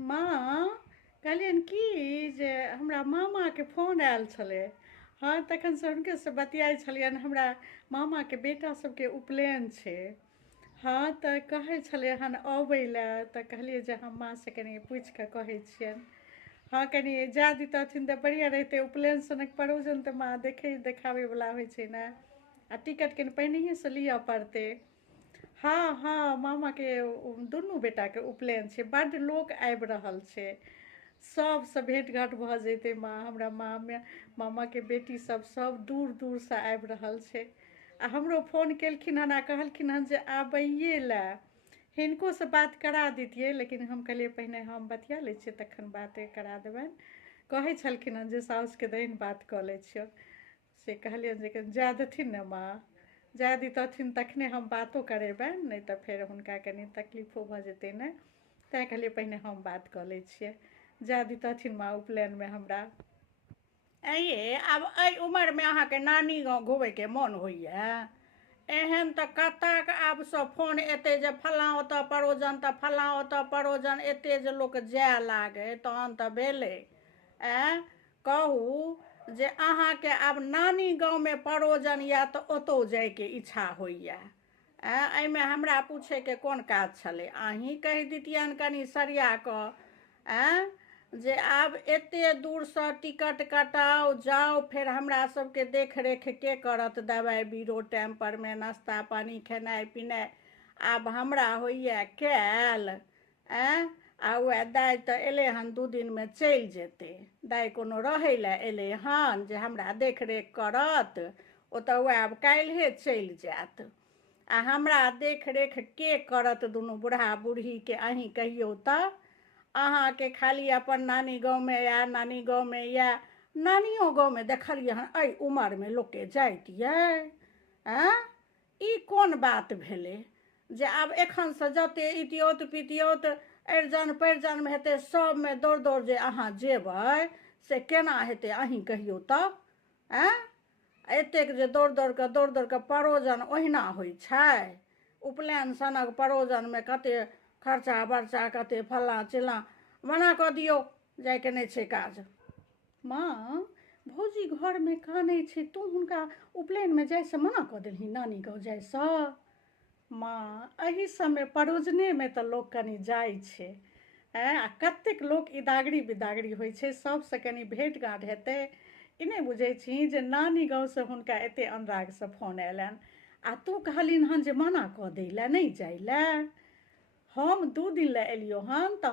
माँ कहलियनि कि जे हमरा मामाके फोन आयल छलै। हाँ, तखनसँ हुनकेसँ बतियाइ छलियनि। हमरा मामाके बेटा सबके उपनयन छै। हाँ, तऽ कहै छलै हन अबै लए, तऽ कहलियै जे हम माँसँ कनि पूछि कऽ कहै छियनि। हाँ, कनि जा दितथिन तऽ बढ़िआँ रहितै। उपनयन सनक परोजन तऽ माँ देखाबैवला होइ छै ने, आ टिकट कनि पहिनहिएसँ लिअ पड़तै। हाँ हाँ, मामाके दुनू बेटाके उपनयन छै। बड्ड लोक आबि रहल छै। सबसँ भेँट घाँट भऽ जैतै माँ। हमरा मामाके बेटी सब दूर दूरसँ आबि रहल छै। आ हमरो फोन केलखिन हन आ कहलखिन हन जे आबैए लए। हिनकोसँ बात करा दितियै, लेकिन हम कहलियै पहिने हम बतिया लै छियै तखन बाते करा देबनि। कहै छलखिन हन जे साउसके दहिन बात कऽ लै छियौ। से कहलियनि जे जाए देथिन ने माँ, जाए दितथिन तखने हम बातो करेबनि, नहि तऽ फेर हुनका कनि तकलीफो भऽ जेतै ने। तैँ कहलियै पहिने हम बात कऽ लै छियै। जाए दितथिन माँ उपनयनमे हमरा। ये आब एहि उमरमे अहाँके नानी गाँव घुमैके मोन होइए? एहन तऽ कतक आब सब फोन एतै जे फल्लाँ ओतऽ परोजन तऽ फल्लाँ ओतऽ परोजन, एतेक जे लोक जाए लागै तहन तऽ भेलै। कहू जे अहाँके आब नानी गाँवमे परोजन यऽ तऽ ओतहु जाइके इच्छा होइए। एहिमे हमरा पूछैके कोन काज छलै? अहीँ कहि दितियनि कनि सरिया कऽ जे आब एतेक दूरसँ टिकट कटाउ जाउ, फेर हमरा सबके देखरेख के करत? दवाइ बीरो टाइम परमे, नाश्ता पानी, खेनाइ पिनाइ आब हमरा होइए कैल। आ वएह दाइ तऽ एलै हन 2 दिनमे चलि जेतै। दाइ कोनो रहै लए एलै हन जे हमरा देखरेख करत? ओ तऽ वएह आब काल्हिए चलि जाएत। आ हमरा देखरेख के करत दुनू बूढ़ा बूढ़ीके? अहीँ कहियौ तऽ। अहाँके खाली अपन नानी गाँवमे या नानी गाँवमे या नानियो गाँवमे देखलियै हन एहि उमरमे लोकके जाइत यै? ई कोन बात भेलै जे आब एखनसँ जतेक इतियोत पितियोत अरिजन परिजनमे हेतै सबमे दौड़ दौड़ जे अहाँ जेबै, से केना हेतै? अहीँ कहियौ तऽ। एतेक जे दौड़ दौड़ कऽ परोजन ओहिना होइ छै? उपनयन सनक परोजनमे कतेक खर्चा बर्चा, कतेक फल्लाँ चिल्लाँ। मना कऽ दियौ, जाइके नहि छै काज। माँ, भौजी घरमे कानै छै, तू हुनका उपनयनमे जाइसँ मना कऽ देलही, नानी गाँव जाइसँ? माँ, एहि सबमे परोजनेमे तऽ लोक कनि जाइ छै। आ कतेक लोक इदागरी बिदागरी होइ छै, सबसँ कनि भेँट घाँट हेतै। ई नहि बुझै छी जे नानी गाँवसँ हुनका एतेक अनुरागसँ फोन अयलनि, आ तू कहलिन हन जे मना कऽ दै लए, नहि जाय लए। हम 2 दिन लए एलियौ हन तऽ